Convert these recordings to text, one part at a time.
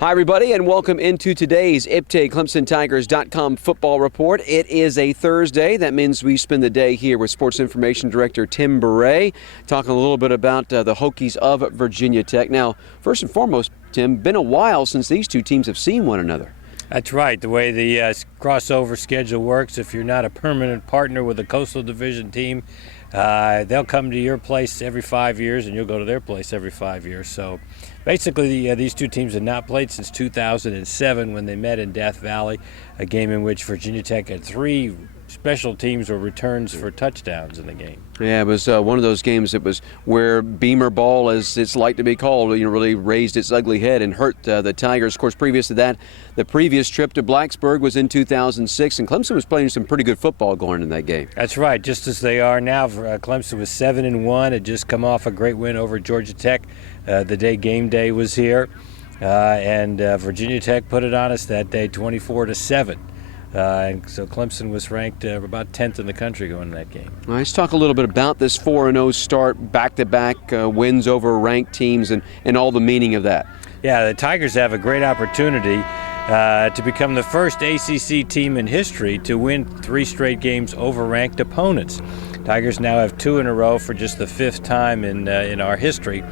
Hi, everybody, and welcome into today's ClemsonTigers.com football report. It is a Thursday. That means we spend the day here with Sports Information Director Tim Beret, talking a little bit about the Hokies of Virginia Tech. Now, first and foremost, Tim, been a while since these two teams have seen one another. That's right. The way the crossover schedule works, if you're not a permanent partner with a Coastal Division team, they'll come to your place every 5 years, and you'll go to their place every 5 years. So basically, these two teams have not played since 2007 when they met in Death Valley, a game in which Virginia Tech had three special teams or returns for touchdowns in the game. Yeah, it was one of those games that was where Beamer ball, as it's like to be called, really raised its ugly head and hurt the Tigers. Of course, previous to that, the previous trip to Blacksburg was in 2006, and Clemson was playing some pretty good football going in that game. That's right, just as they are now. Clemson was 7-1, had just come off a great win over Georgia Tech the day game day was here, and Virginia Tech put it on us that day, 24-7. And so Clemson was ranked about 10th in the country going to that game. All right, let's talk a little bit about this 4-0 start, back-to-back wins over ranked teams, and all the meaning of that. Yeah, the Tigers have a great opportunity to become the first ACC team in history to win 3 straight games over ranked opponents. Tigers now have 2 in a row for just the 5th time in our history.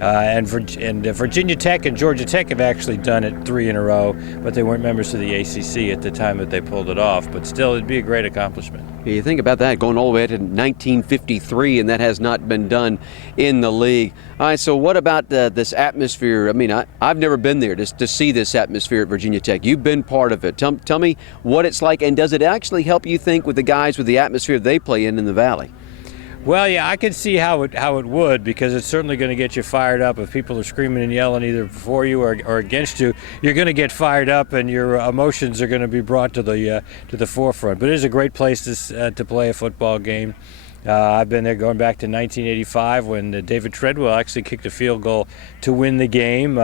And Virginia Tech and Georgia Tech have actually done it 3 in a row, but they weren't members of the ACC at the time that they pulled it off. But still, it'd be a great accomplishment. Yeah, you think about that, going all the way to 1953, and that has not been done in the league. All right, so what about this atmosphere? I mean, I've never been there to see this atmosphere at Virginia Tech. You've been part of it. Tell me what it's like, and does it actually help you think with the guys with the atmosphere they play in the Valley? Well, yeah, I can see how it would, because it's certainly going to get you fired up. If people are screaming and yelling either for you or against you, you're going to get fired up, and your emotions are going to be brought to the forefront. But it is a great place to play a football game. I've been there going back to 1985 when David Treadwell actually kicked a field goal to win the game.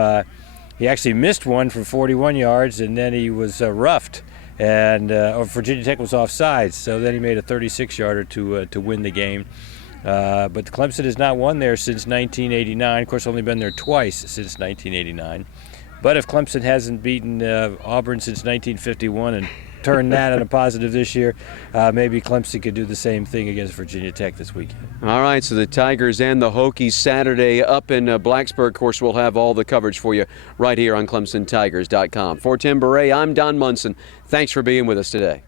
He actually missed one from 41 yards, and then he was roughed. And Virginia Tech was offsides, so then he made a 36-yarder to win the game. But Clemson has not won there since 1989. Of course, only been there twice since 1989. But if Clemson hasn't beaten Auburn since 1951 and turned that in a positive this year, maybe Clemson could do the same thing against Virginia Tech this weekend. All right, so the Tigers and the Hokies Saturday up in Blacksburg. Of course, we'll have all the coverage for you right here on ClemsonTigers.com. For Tim Beret, I'm Don Munson. Thanks for being with us today.